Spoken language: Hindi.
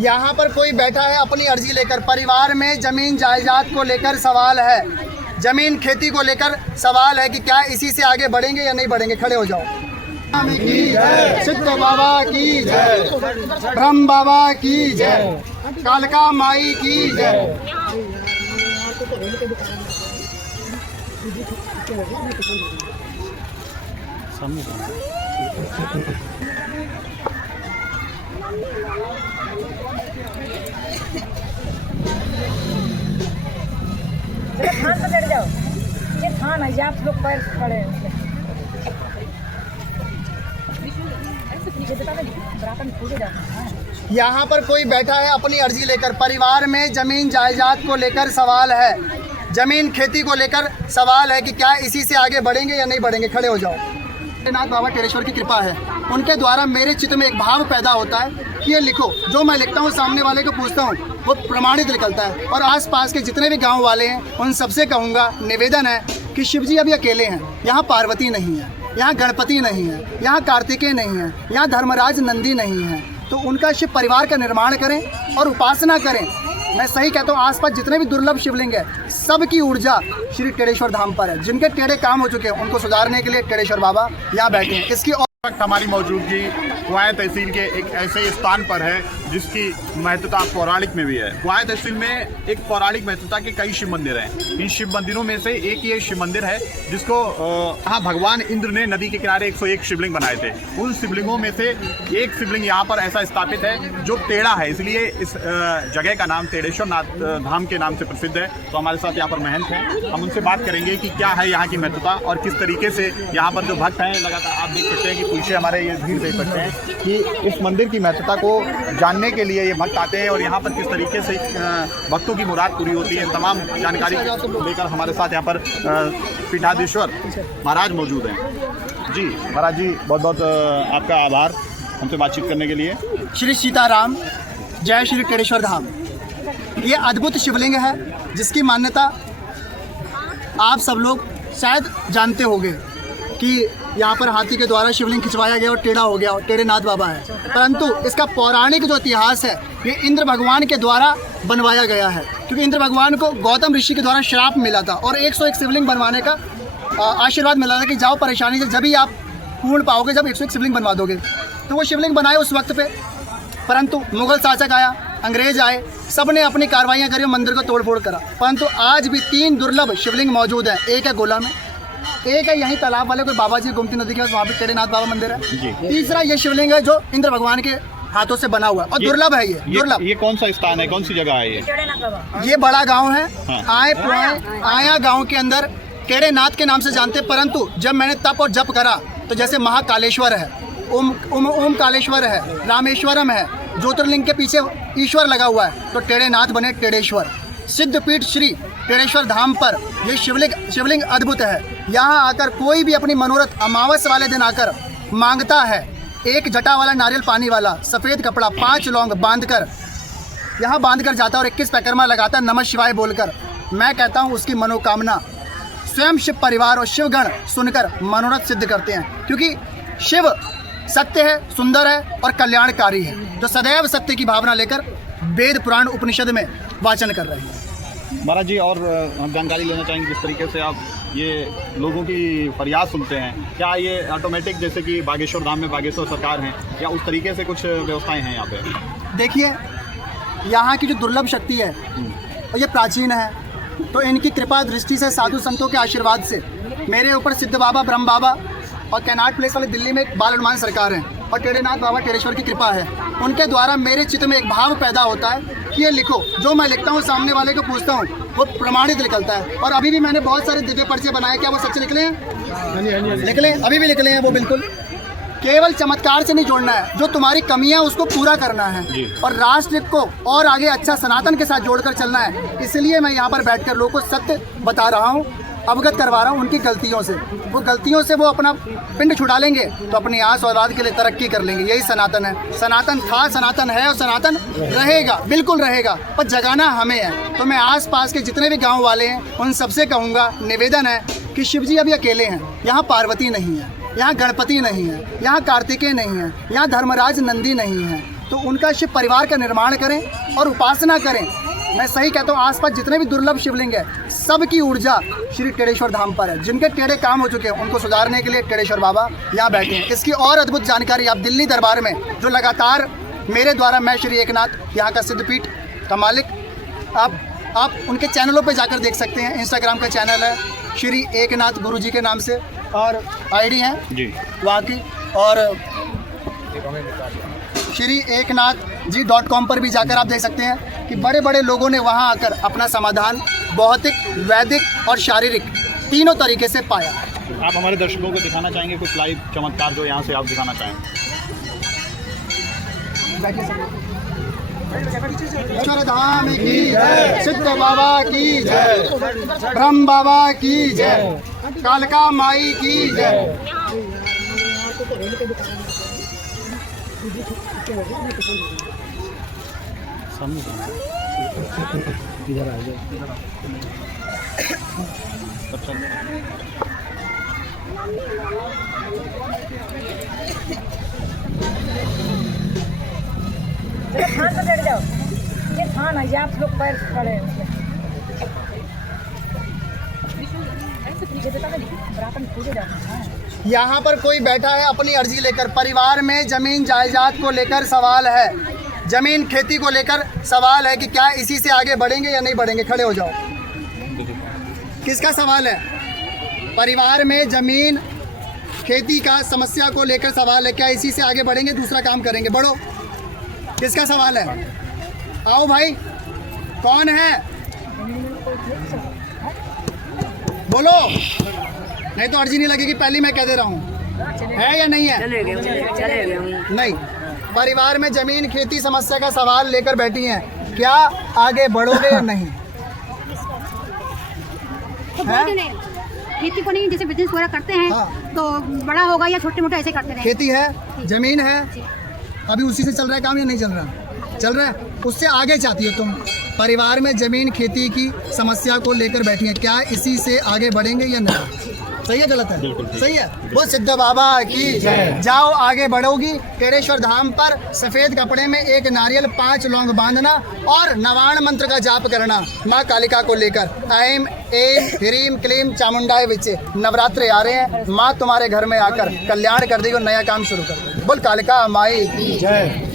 यहाँ पर कोई बैठा है अपनी अर्जी लेकर। परिवार में जमीन जायदाद को लेकर सवाल है, जमीन खेती को लेकर सवाल है कि क्या इसी से आगे बढ़ेंगे या नहीं बढ़ेंगे। खड़े हो जाओ। की जय, सिद्ध बाबा की जय, ब्रह्म बाबा की जय, कालका माई की जय। थान पर चढ़ जाओ, ये थान है, आप लोग पैर खड़े हैं। यहाँ पर कोई बैठा है अपनी अर्जी लेकर। परिवार में जमीन जायदाद को लेकर सवाल है, जमीन खेती को लेकर सवाल है कि क्या इसी से आगे बढ़ेंगे या नहीं बढ़ेंगे। खड़े हो जाओ। नाथ बाबा टेढ़ेश्वर की कृपा है, उनके द्वारा मेरे चित्त में एक भाव पैदा होता है कि ये लिखो। जो मैं लिखता हूँ सामने वाले को पूछता हूँ, वो प्रमाणित निकलता है। और आसपास के जितने भी गांव वाले हैं उन सबसे कहूँगा, निवेदन है कि शिव जी अभी अकेले हैं। यहाँ पार्वती नहीं है, यहाँ गणपति नहीं है, यहाँ कार्तिकेय नहीं है, यहाँ धर्मराज नंदी नहीं है। तो उनका शिव परिवार का निर्माण करें और उपासना करें। मैं सही कहता हूँ, आसपास जितने भी दुर्लभ शिवलिंग है सबकी ऊर्जा श्री टेढ़ेश्वर धाम पर है। जिनके टेढ़े काम हो चुके हैं उनको सुधारने के लिए टेढ़ेश्वर बाबा यहाँ बैठे हैं। इसकी हमारी मौजूदगी कुआँ तहसील के एक ऐसे स्थान पर है जिसकी महत्वता पौराणिक में भी है। कुआँ तहसील में एक पौराणिक महत्वता के कई शिव मंदिर हैं। इन शिव मंदिरों में से एक ये शिव मंदिर है जिसको यहाँ भगवान इंद्र ने नदी के किनारे 101 शिवलिंग बनाए थे। उन शिवलिंगों में से एक शिवलिंग यहाँ पर ऐसा स्थापित है जो टेढ़ा है, इसलिए इस जगह का नाम टेढ़ेश्वर नाथ धाम के नाम से प्रसिद्ध है। तो हमारे साथ यहाँ पर महंत हैं, हम उनसे बात करेंगे कि क्या है यहाँ की महत्वता और किस तरीके से यहाँ पर जो भक्त हैं, लगातार आप देख सकते हैं कि पीछे हमारे ये भीड़ देख सकते हैं कि इस मंदिर की महत्वता को जानने के लिए ये भक्त आते हैं और यहाँ पर किस तरीके से भक्तों की मुराद पूरी होती है। तमाम जानकारी लेकर हमारे साथ यहाँ पर पीठाधीश्वर महाराज मौजूद हैं। जी महाराज जी, बहुत बहुत आपका आभार हमसे बातचीत करने के लिए। श्री सीताराम, जय श्री टेढ़ेश्वर धाम। ये अद्भुत शिवलिंग है जिसकी मान्यता आप सब लोग शायद जानते होंगे कि यहाँ पर हाथी के द्वारा शिवलिंग खिंचवाया गया और टेढ़ा हो गया और टेढ़े नाथ बाबा है। परंतु इसका पौराणिक जो इतिहास है ये इंद्र भगवान के द्वारा बनवाया गया है, क्योंकि इंद्र भगवान को गौतम ऋषि के द्वारा श्राप मिला था और 101 शिवलिंग बनवाने का आशीर्वाद मिला था कि जाओ परेशानी से जब ही आप पूर्ण पाओगे, जब 101 शिवलिंग बनवा दोगे। तो वो शिवलिंग बनाए उस वक्त पे, परंतु मुगल शासक आया, अंग्रेज आए, सब ने अपनी कार्रवाइयाँ करी, मंदिर को तोड़ फोड़ करा। परंतु आज भी 3 दुर्लभ शिवलिंग मौजूद हैं। एक है गोला में, एक है यहीं तालाब वाले कोई बाबा जी गोमती नदी के पास, वहाँ पे टेढ़े नाथ बाबा मंदिर है। तीसरा ये शिवलिंग है जो इंद्र भगवान के हाथों से बना हुआ है और दुर्लभ है। ये दुर्लभ। ये कौन सा स्थान है, कौन सी जगह है ये बड़ा गांव है। हाँ। आया गांव के अंदर टेढ़े नाथ के नाम से जानते, परंतु जब मैंने तप और जप करा तो जैसे महाकालेश्वर है, ओम कालेश्वर है, रामेश्वरम है, ज्योतिर्लिंग के पीछे ईश्वर लगा हुआ है, तो टेढ़े नाथ बने टेढ़ेश्वर। सिद्धपीठ श्री टेढ़ेश्वर धाम पर ये शिवलिंग अद्भुत है। यहाँ आकर कोई भी अपनी मनोरथ अमावस वाले दिन आकर मांगता है, एक जटा वाला नारियल पानी वाला सफ़ेद कपड़ा 5 लौंग बांधकर यहाँ बांधकर जाता है और 21 परिक्रमा लगाता है नमः शिवाय बोलकर। मैं कहता हूँ उसकी मनोकामना स्वयं शिव परिवार और शिवगण सुनकर मनोरथ सिद्ध करते हैं, क्योंकि शिव सत्य है, सुंदर है और कल्याणकारी है, जो सदैव सत्य की भावना लेकर वेद पुराण उपनिषद में वाचन कर रहे हैं। महाराज जी, और हम जानकारी लेना चाहेंगे किस तरीके से आप ये लोगों की फरियाद सुनते हैं। क्या ये ऑटोमेटिक जैसे कि बागेश्वर धाम में बागेश्वर सरकार हैं, या उस तरीके से कुछ व्यवस्थाएं हैं यहाँ पे? देखिए, यहाँ की जो दुर्लभ शक्ति है और ये प्राचीन है, तो इनकी कृपा दृष्टि से, साधु संतों के आशीर्वाद से मेरे ऊपर सिद्ध बाबा, ब्रह्म बाबा और कैनाट प्लेस वाले दिल्ली में एक बाल हनुमान सरकार है और टेढ़े नाथ बाबा टेढ़ेश्वर की कृपा है। उनके द्वारा मेरे चित्त में एक भाव पैदा होता है कि ये लिखो। जो मैं लिखता हूँ सामने वाले को पूछता हूँ, वो प्रमाणित निकलता है। और अभी भी मैंने बहुत सारे दिव्य पर्चे बनाए, क्या वो सच्चे निकले हैं? निकले, अभी भी निकले हैं वो। बिल्कुल, केवल चमत्कार से नहीं जोड़ना है, जो तुम्हारी कमियां उसको पूरा करना है और राष्ट्र को और आगे अच्छा सनातन के साथ जोड़कर चलना है। इसलिए मैं यहाँ पर बैठकर लोगों को सत्य बता रहा हूँ, अवगत करवा रहा हूँ उनकी गलतियों से। वो गलतियों से वो अपना पिंड छुड़ा लेंगे तो अपनी आस और औलाद के लिए तरक्की कर लेंगे। यही सनातन है। सनातन था, सनातन है और सनातन रहेगा, बिल्कुल रहेगा, पर जगाना हमें है। तो मैं आसपास के जितने भी गांव वाले हैं उन सबसे कहूँगा, निवेदन है कि शिव जी अभी अकेले हैं। यहाँ पार्वती नहीं है, यहाँ गणपति नहीं है, यहाँ कार्तिकेय नहीं है, यहाँ धर्मराज नंदी नहीं है। तो उनका शिव परिवार का निर्माण करें और उपासना करें। मैं सही कहता हूँ, आसपास जितने भी दुर्लभ शिवलिंग है सबकी ऊर्जा श्री टेढ़ेश्वर धाम पर है। जिनके टेढ़े काम हो चुके हैं उनको सुधारने के लिए टेढ़ेश्वर बाबा यहाँ बैठे हैं। इसकी और अद्भुत जानकारी आप दिल्ली दरबार में, जो लगातार मेरे द्वारा, मैं श्री एकनाथ यहाँ का सिद्धपीठ का मालिक, आप उनके चैनलों पे जाकर देख सकते हैं। इंस्टाग्राम का चैनल है श्री एकनाथ गुरुजी के नाम से और आईडी है जी वहाँ की, और श्री एकनाथ जी .com पर भी जाकर आप देख सकते हैं कि बड़े बड़े लोगों ने वहाँ आकर अपना समाधान भौतिक, वैदिक और शारीरिक तीनों तरीके से पाया। आप हमारे दर्शकों को दिखाना चाहेंगे कुछ लाइव चमत्कार जो यहाँ से आप दिखाना चाहें? ईश्वर धाम की जय, सिद्ध बाबा की जय, ब्रह्म बाबा की जय, कालका माई की जय। चलो थान पर चढ़ जाओ। ये थान है, आप लोग पैर खड़े हैं उसमें। यहाँ पर कोई बैठा है अपनी अर्जी लेकर, परिवार में जमीन जायदाद को लेकर सवाल है, जमीन खेती को लेकर सवाल है कि क्या इसी से आगे बढ़ेंगे या नहीं बढ़ेंगे। खड़े हो जाओ। किसका सवाल है? परिवार में जमीन खेती का समस्या को लेकर सवाल है, क्या इसी से आगे बढ़ेंगे, दूसरा काम करेंगे। बढ़ो। किसका सवाल है? आओ भाई, कौन है? बोलो, नहीं तो अर्जी नहीं लगेगी। पहली मैं कह दे रहा हूँ, है या नहीं है? नहीं। परिवार में जमीन खेती समस्या का सवाल लेकर बैठी हैं, क्या आगे बढ़ोगे या नहीं? खेती को नहीं, जैसे बिजनेस वगैरह करते हैं हाँ। तो बड़ा होगा या छोटे मोटे ऐसे करते हैं? खेती है, जमीन है, अभी उसी से चल रहा है काम या नहीं चल रहा? चल रहा है। उससे आगे चाहती हो तुम। परिवार में जमीन खेती की समस्या को लेकर बैठी है, क्या इसी से आगे बढ़ेंगे या नहीं? सही है गलत है? सही है। वो सिद्ध बाबा की जय। जाओ, आगे बढ़ोगी। टेढ़ेश्वर धाम पर सफ़ेद कपड़े में एक नारियल 5 लौंग बांधना और नवाण मंत्र का जाप करना माँ कालिका को लेकर। ऐम एम ह्रीम क्लीम चामुंडाय विचे। नवरात्रे आ रहे हैं, माँ तुम्हारे घर में आकर कल्याण कर देगी और नया काम शुरू कर देगी। बोल कालिका माई की जय।